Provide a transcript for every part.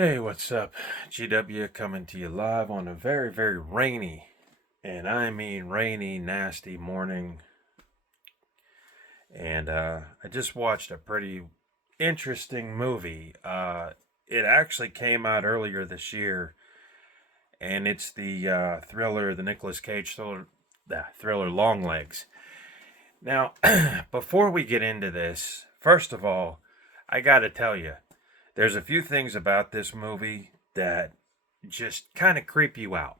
Hey, what's up? GW coming to you live on a very, very rainy, and I mean rainy, nasty morning. And I just watched a pretty interesting movie. It actually came out earlier this year, and it's the thriller, the Nicolas Cage thriller, the thriller Longlegs. Now, before we get into this, first of all, I gotta tell you, there's a few things about this movie that just kind of creep you out.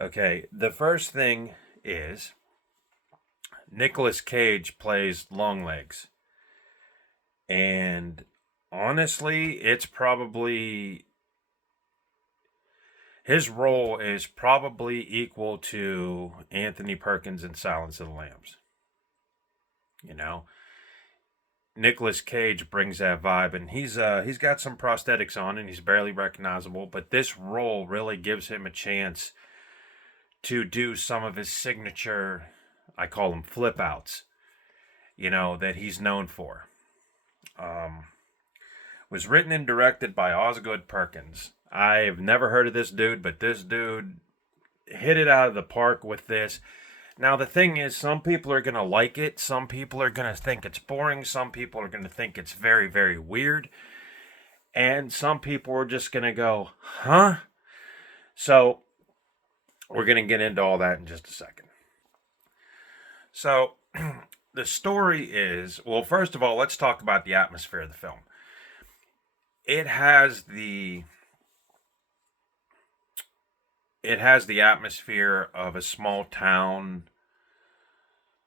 Okay, the first thing is Nicolas Cage plays Longlegs, and honestly, it's probably his role is probably equal to Anthony Perkins in Silence of the Lambs. You know, Nicolas Cage brings that vibe, and he's got some prosthetics on, and he's barely recognizable. But this role really gives him a chance to do some of his signature, I call them flip outs, that he's known for. Um, was written and directed by Osgood Perkins. I've never heard of this dude, but this dude hit it out of the park with this. Now, the thing is, some people are going to like it. Some people are going to think it's boring. Some people are going to think it's very, very weird. And some people are just going to go, huh? So, we're going to get into all that in just a second. So, the story is, well, first of all, let's talk about the atmosphere of the film. It has the atmosphere of a small town,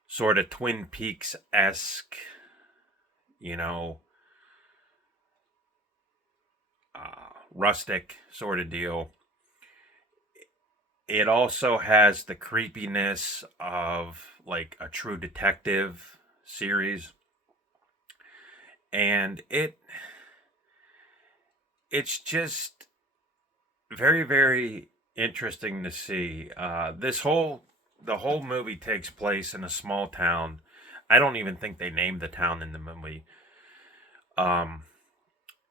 sort of Twin Peaks-esque, you know, rustic sort of deal. It also has the creepiness of like a True Detective series, and it's just very, very interesting to see. The whole movie takes place in a small town. I don't even think they named the town in the movie. Um,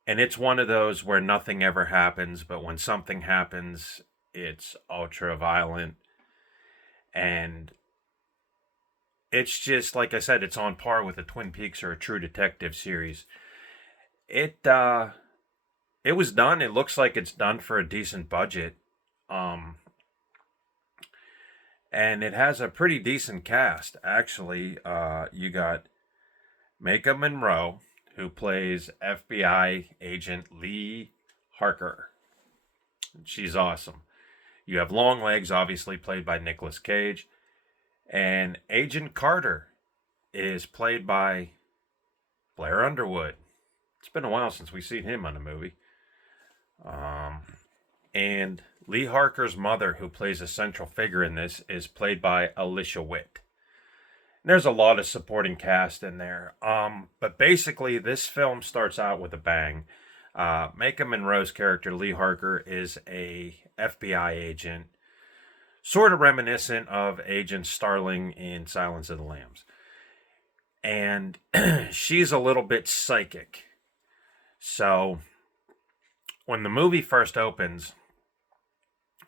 and it's one of those where nothing ever happens, but when something happens, it's ultra violent, and it's just like I said, it's on par with a Twin Peaks or a True Detective series. It it was done. It looks like it's done for a decent budget. Um, and it has a pretty decent cast, actually. You got Micah Monroe, who plays FBI agent Lee Harker. She's awesome. You have Longlegs, obviously played by Nicolas Cage, and Agent Carter is played by Blair Underwood. It's been a while since we've seen him on a movie. And Lee Harker's mother, who plays a central figure in this, is played by Alicia Witt. And there's a lot of supporting cast in there. But basically, this film starts out with a bang. Micah Monroe's character, Lee Harker, is a FBI agent, sort of reminiscent of Agent Starling in Silence of the Lambs. And she's a little bit psychic. So, when the movie first opens,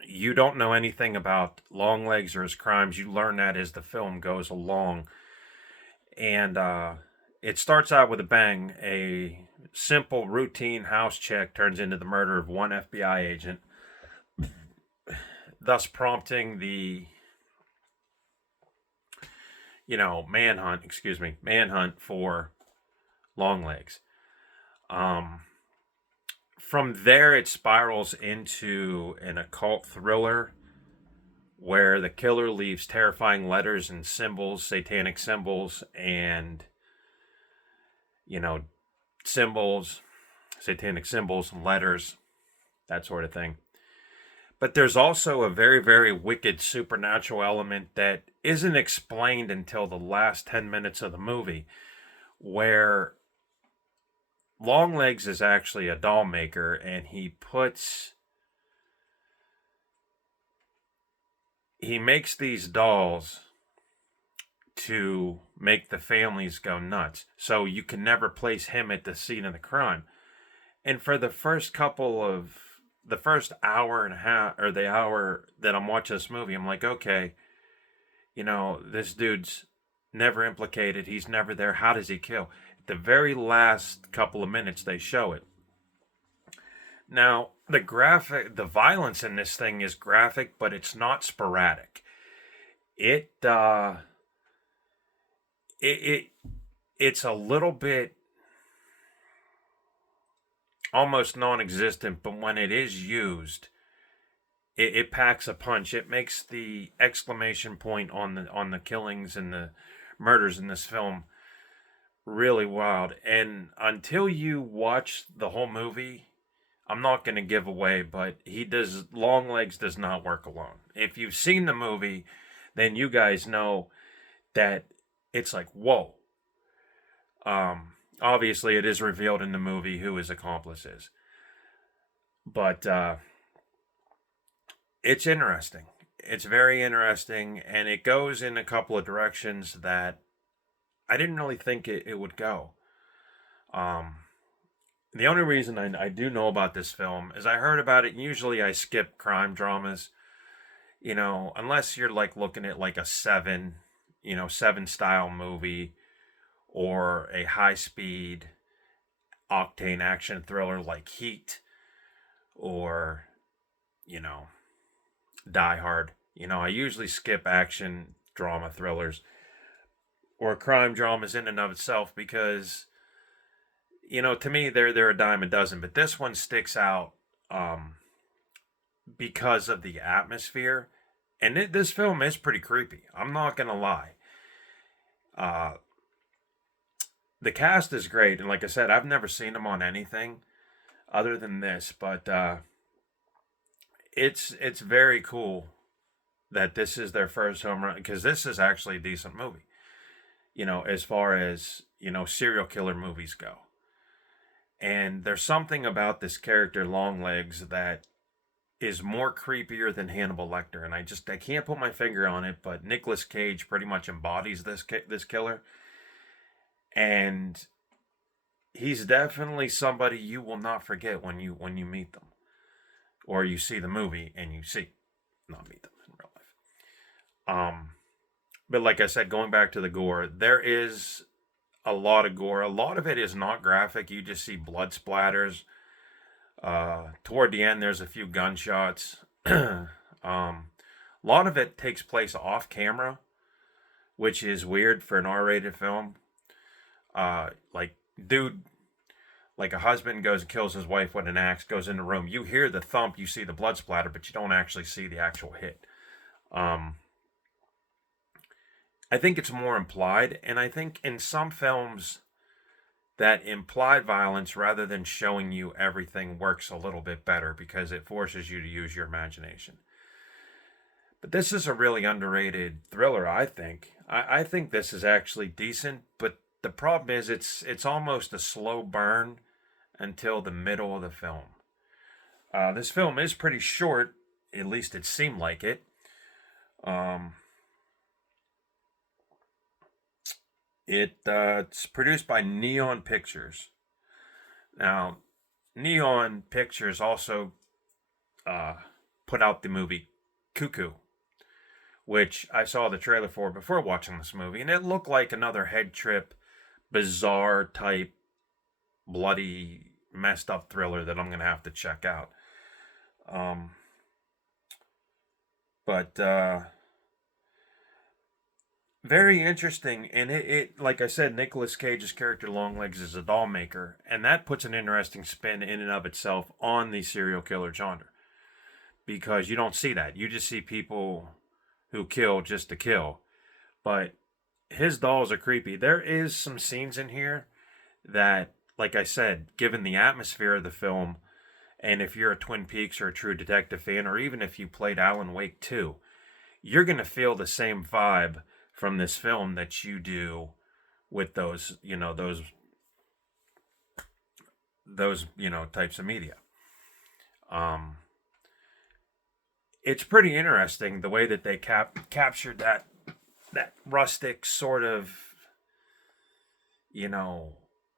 you don't know anything about Longlegs or his crimes. You learn that as the film goes along. And it starts out with a bang. A simple, routine house check turns into the murder of one FBI agent, thus prompting the manhunt for Longlegs. From there, it spirals into an occult thriller where the killer leaves terrifying letters and symbols, satanic symbols, and, symbols, satanic symbols, and letters, that sort of thing. But there's also a very, very wicked supernatural element that isn't explained until the last 10 minutes of the movie, where Longlegs is actually a doll maker, and he makes these dolls to make the families go nuts. So you can never place him at the scene of the crime. And for the first hour and a half, or the hour that I'm watching this movie, I'm like, okay, this dude's never implicated. He's never there. How does he kill? The very last couple of minutes, they show it. Now, the violence in this thing is graphic, but it's not sporadic. It, uh, it, it's a little bit almost non-existent, but when it is used, it packs a punch. It makes the exclamation point on the killings and the murders in this film really wild. And until you watch the whole movie, I'm not going to give away, but Longlegs does not work alone. If you've seen the movie, then you guys know that it's like, whoa. Obviously, it is revealed in the movie who his accomplice is, but it's interesting. It's very interesting, and it goes in a couple of directions that I didn't really think it would go. Um, the only reason I do know about this film is I heard about it. Usually, I skip crime dramas, unless you're like looking at like a seven style movie or a high speed octane action thriller like Heat or, you know, Die Hard. I usually skip action drama thrillers or crime dramas in and of itself because, to me they're a dime a dozen. But this one sticks out because of the atmosphere, and this film is pretty creepy. I'm not gonna lie. Uh, the cast is great, and like I said, I've never seen them on anything other than this, but it's very cool that this is their first home run because this is actually a decent movie. As far as serial killer movies go, and there's something about this character Longlegs that is more creepier than Hannibal Lecter, and I can't put my finger on it, but Nicolas Cage pretty much embodies this killer, and he's definitely somebody you will not forget when you meet them or you see the movie and you see not meet them in real life. But like I said, going back to the gore, there is a lot of gore. A lot of it is not graphic. You just see blood splatters. Toward the end, there's a few gunshots. A lot of it takes place off camera, which is weird for an R-rated film. Like, dude, like a husband goes and kills his wife with an axe, goes in the room. You hear the thump, you see the blood splatter, but you don't actually see the actual hit. I think it's more implied, and I think in some films that implied violence rather than showing you everything works a little bit better because it forces you to use your imagination. But this is a really underrated thriller, I think. I think this is actually decent, but the problem is it's almost a slow burn until the middle of the film. This film is pretty short, at least it seemed like it. It's produced by Neon Pictures. Now, Neon Pictures also put out the movie Cuckoo, which I saw the trailer for before watching this movie, and it looked like another head trip, bizarre type, bloody, messed up thriller that I'm going to have to check out. But very interesting, and it like I said, Nicolas Cage's character Longlegs is a doll maker, and that puts an interesting spin in and of itself on the serial killer genre because you don't see that. You just see people who kill just to kill, but his dolls are creepy. There is some scenes in here that, like I said, given the atmosphere of the film, and if you're a Twin Peaks or a True Detective fan, or even if you played Alan Wake 2, you're going to feel the same vibe from this film that you do with those types of media. It's pretty interesting the way that they captured that rustic sort of,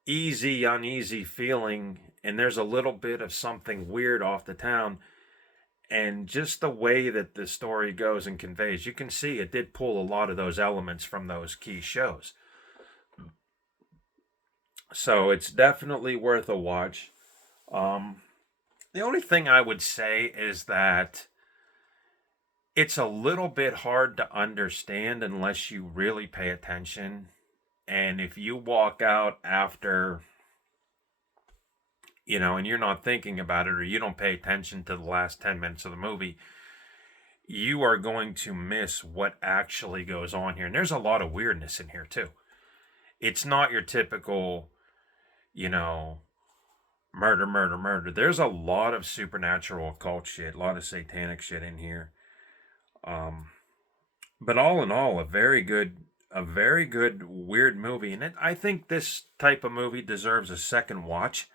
easy, uneasy feeling, and there's a little bit of something weird off the town. And just the way that the story goes and conveys, you can see it did pull a lot of those elements from those key shows. So it's definitely worth a watch. Um, the only thing I would say is that it's a little bit hard to understand unless you really pay attention. And if you walk out after, and you're not thinking about it or you don't pay attention to the last 10 minutes of the movie, you are going to miss what actually goes on here. And there's a lot of weirdness in here, too. It's not your typical, murder, murder, murder. There's a lot of supernatural occult shit, a lot of satanic shit in here. But all in all, a very good weird movie. And I think this type of movie deserves a second watch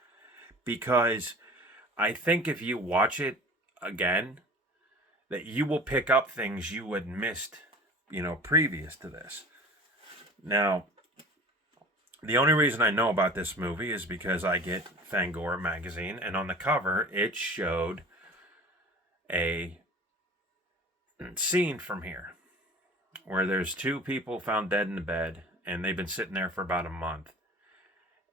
because I think if you watch it again, that you will pick up things you had missed, previous to this. Now, the only reason I know about this movie is because I get Fangoria magazine, and on the cover, it showed a scene from here where there's two people found dead in the bed, and they've been sitting there for about a month.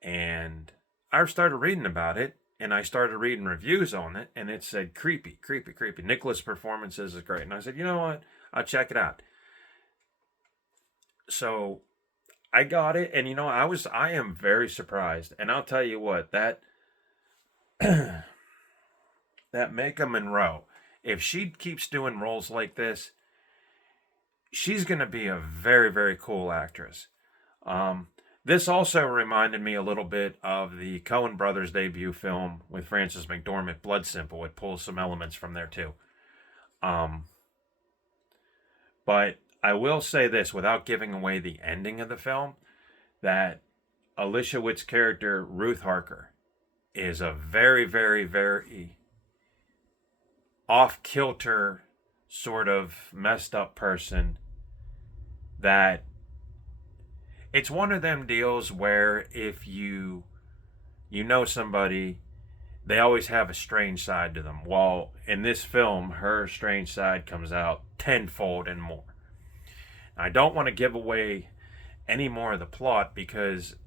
And I started reading about it, and I started reading reviews on it, and it said creepy, creepy, creepy. Nicholas' performances is great. And I said, you know what? I'll check it out. So I got it, and I am very surprised. And I'll tell you what, that Maika Monroe, if she keeps doing roles like this, she's going to be a very, very cool actress. This also reminded me a little bit of the Coen brothers' debut film with Frances McDormand, Blood Simple. It pulls some elements from there too. But I will say this, without giving away the ending of the film, that Alicia Witt's character, Ruth Harker, is a very, very, very off-kilter, sort of messed up person that it's one of them deals where if you know somebody, they always have a strange side to them. Well, in this film, her strange side comes out tenfold and more. I don't want to give away any more of the plot because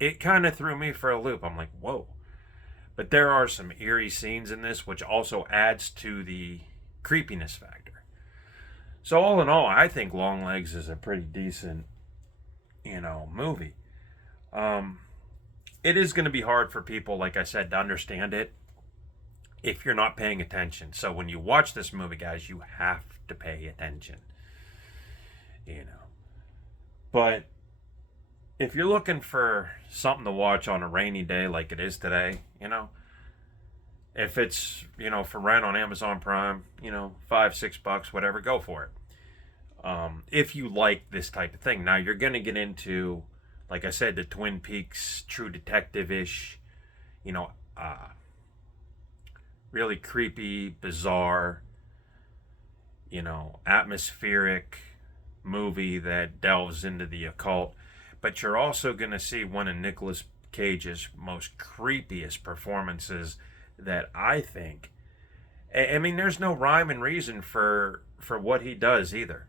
it kind of threw me for a loop. I'm like, whoa. But there are some eerie scenes in this, which also adds to the creepiness factor. So all in all, I think Longlegs is a pretty decent, movie. It is going to be hard for people, like I said, to understand it if you're not paying attention. So when you watch this movie, guys, you have to pay attention. But if you're looking for something to watch on a rainy day like it is today, if it's, for rent on Amazon Prime, $5-6, whatever, go for it. If you like this type of thing. Now, you're going to get into, like I said, the Twin Peaks True Detective-ish, really creepy, bizarre, atmospheric movie that delves into the occult. But you're also going to see one of Nicolas Cage's most creepiest performances that I think. I mean, there's no rhyme and reason for what he does either.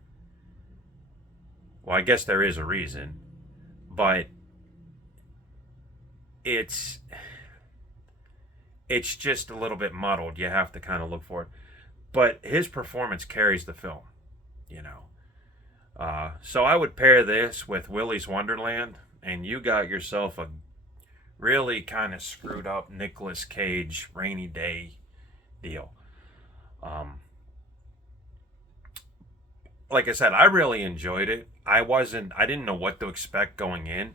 Well, I guess there is a reason, but it's just a little bit muddled. You have to kind of look for it. But his performance carries the film, So I would pair this with Willy's Wonderland, and you got yourself a really kind of screwed up Nicolas Cage rainy day deal. Like I said, I really enjoyed it. I didn't know what to expect going in.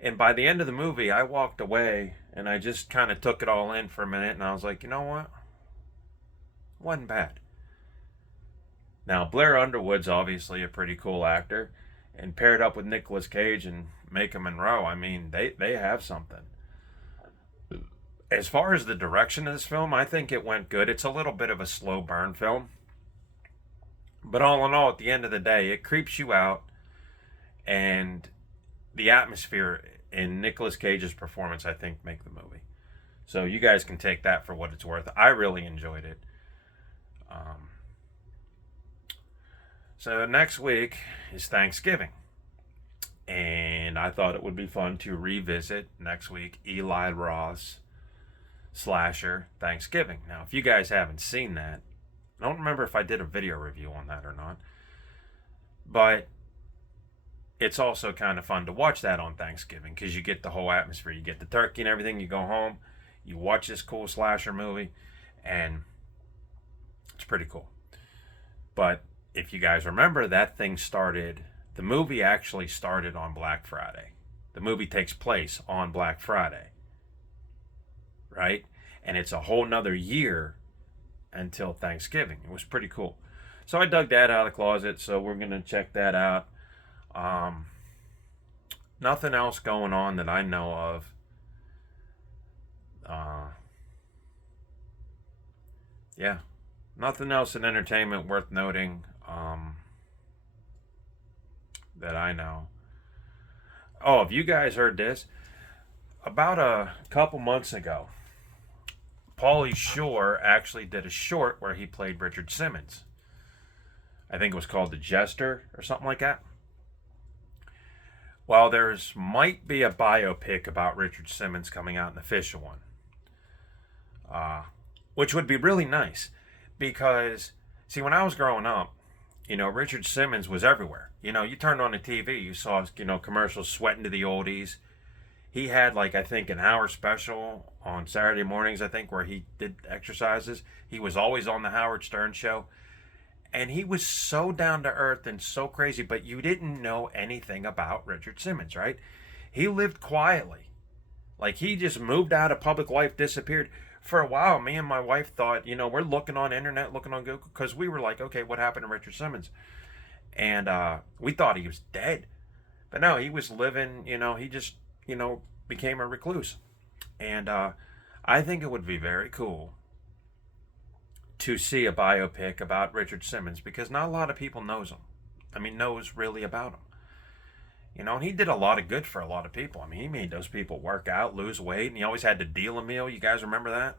And by the end of the movie, I walked away and I just kind of took it all in for a minute and I was like, you know what? Wasn't bad. Now, Blair Underwood's obviously a pretty cool actor. And paired up with Nicolas Cage and Maika Monroe, I mean, they have something. As far as the direction of this film, I think it went good. It's a little bit of a slow burn film. But all in all, at the end of the day, it creeps you out. And the atmosphere and Nicolas Cage's performance, I think, make the movie. So you guys can take that for what it's worth. I really enjoyed it. Um, so next week is Thanksgiving. And I thought it would be fun to revisit next week Eli Roth's slasher Thanksgiving. Now, if you guys haven't seen that, I don't remember if I did a video review on that or not, but it's also kind of fun to watch that on Thanksgiving because you get the whole atmosphere. You get the turkey and everything. You go home, you watch this cool slasher movie, and it's pretty cool. But if you guys remember, that thing started, the movie actually started on Black Friday. The movie takes place on Black Friday, right? And it's a whole nother year until Thanksgiving. It was pretty cool. So I dug that out of the closet, so we're going to check that out. Nothing else going on that I know of. Yeah, nothing else in entertainment worth noting that I know. Oh, have you guys heard this? About a couple months ago, Pauly Shore actually did a short where he played Richard Simmons. I think it was called The Jester or something like that. Well, there's might be a biopic about Richard Simmons coming out, an official one, which would be really nice because, see, when I was growing up, Richard Simmons was everywhere. You turned on the TV, you saw, commercials, Sweating to the Oldies. He had, like, I think an hour special on Saturday mornings, I think, where he did exercises. He was always on the Howard Stern show. And he was so down to earth and so crazy, but you didn't know anything about Richard Simmons, right? He lived quietly. Like, he just moved out of public life, disappeared. For a while, me and my wife thought, we're looking on internet, looking on Google, because we were like, okay, what happened to Richard Simmons? And we thought he was dead. But no, he was living, he just, became a recluse. And I think it would be very cool to see a biopic about Richard Simmons because not a lot of people knows him. Knows really about him. And he did a lot of good for a lot of people. He made those people work out, lose weight, and he always had to deal a meal. You guys remember that?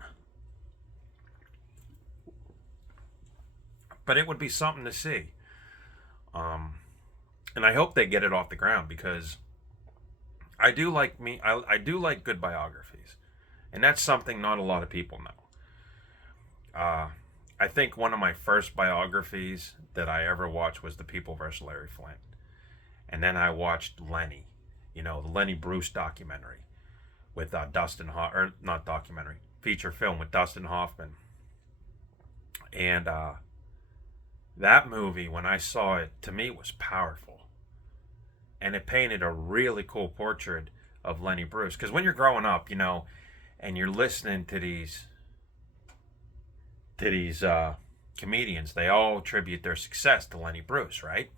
But it would be something to see. And I hope they get it off the ground because I do like good biographies. And that's something not a lot of people know. I think one of my first biographies that I ever watched was The People vs. Larry Flint. And then I watched Lenny, the Lenny Bruce documentary with Dustin Hoffman, or not documentary, feature film with Dustin Hoffman. And that movie, when I saw it, to me was powerful. And it painted a really cool portrait of Lenny Bruce. Because when you're growing up, and you're listening to these comedians, they all attribute their success to Lenny Bruce, right?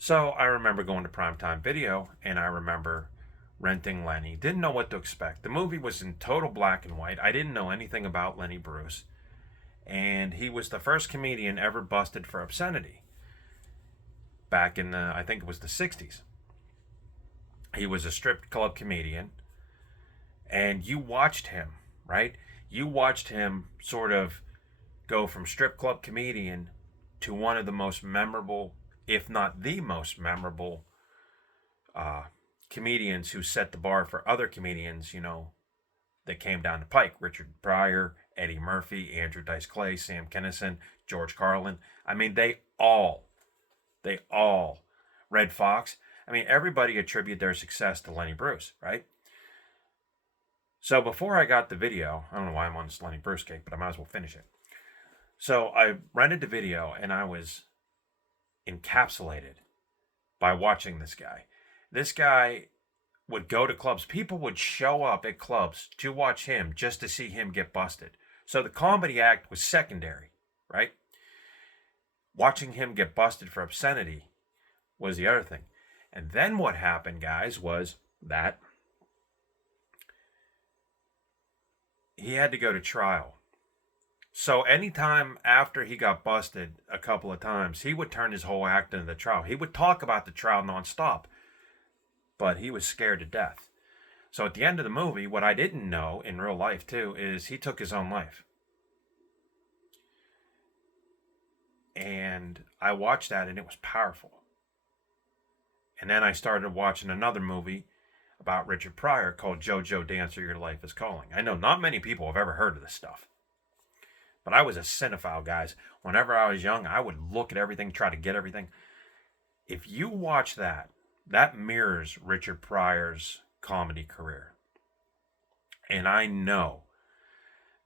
So I remember going to Primetime Video, and I remember renting Lenny. Didn't know what to expect. The movie was in total black and white. I didn't know anything about Lenny Bruce. And he was the first comedian ever busted for obscenity. Back in I think it was the 60s. He was a strip club comedian. And you watched him, right? You watched him sort of go from strip club comedian to one of the most memorable, if not the most memorable, comedians who set the bar for other comedians, that came down the pike. Richard Pryor, Eddie Murphy, Andrew Dice Clay, Sam Kinison, George Carlin. They all, Red Fox. Everybody attributed their success to Lenny Bruce, right? So before I got the video, I don't know why I'm on this Lenny Bruce cake, but I might as well finish it. So I rented the video and I was encapsulated by watching this guy. This guy would go to clubs. People would show up at clubs to watch him just to see him get busted. So the comedy act was secondary, right? Watching him get busted for obscenity was the other thing. And then what happened, guys, was that he had to go to trial. So anytime after he got busted a couple of times, he would turn his whole act into the trial. He would talk about the trial nonstop. but he was scared to death. So at the end of the movie, what I didn't know in real life too is he took his own life. And I watched that and it was powerful. And then I started watching another movie about Richard Pryor called JoJo Dancer, Your Life is Calling. I know not many people have ever heard of this stuff. But I was a cinephile, guys. Whenever I was young, I would look at everything, try to get everything. If you watch that, that mirrors Richard Pryor's comedy career. And I know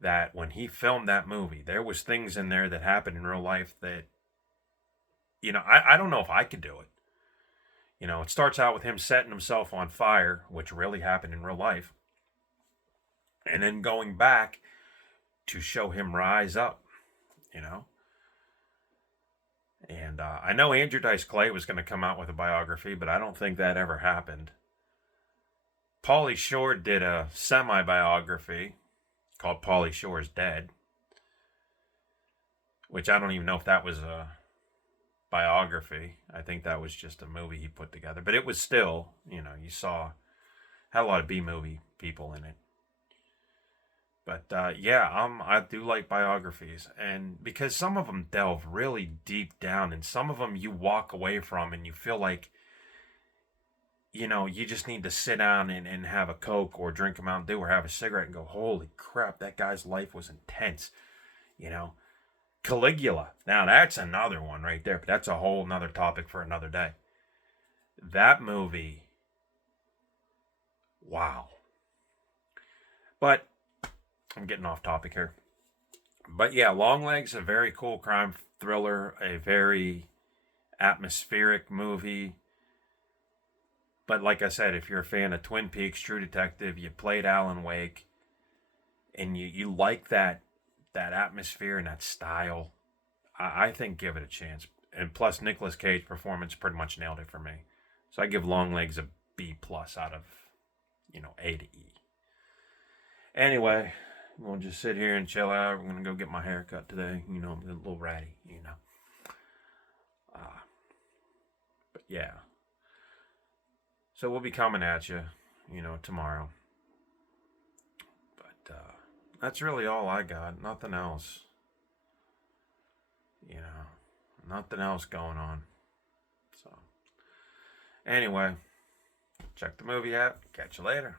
that when he filmed that movie, there was things in there that happened in real life that, I don't know if I could do it. It starts out with him setting himself on fire, which really happened in real life, and then going back to show him rise up, And I know Andrew Dice Clay was going to come out with a biography, but I don't think that ever happened. Pauly Shore did a semi-biography called Pauly Shore's Dead, which I don't even know if that was a biography. I think that was just a movie he put together. But it was still, you had a lot of B-movie people in it. But I do like biographies, and because some of them delve really deep down, and some of them you walk away from and you feel like, you just need to sit down and have a Coke or drink a Mountain Dew or have a cigarette and go, holy crap, that guy's life was intense. Caligula. Now that's another one right there, but that's a whole nother topic for another day. That movie, wow. But I'm getting off topic here. But yeah, Longlegs, a very cool crime thriller, a very atmospheric movie. But like I said, if you're a fan of Twin Peaks, True Detective, you played Alan Wake, and you like that atmosphere and that style, I think give it a chance. And plus, Nicolas Cage's performance pretty much nailed it for me. So I give Longlegs a B+ out of, A to E. Anyway, I'm going to just sit here and chill out. I'm going to go get my hair cut today. I'm a little ratty, But yeah. So we'll be coming at you, tomorrow. But that's really all I got. Nothing else. Nothing else going on. So, anyway, check the movie out. Catch you later.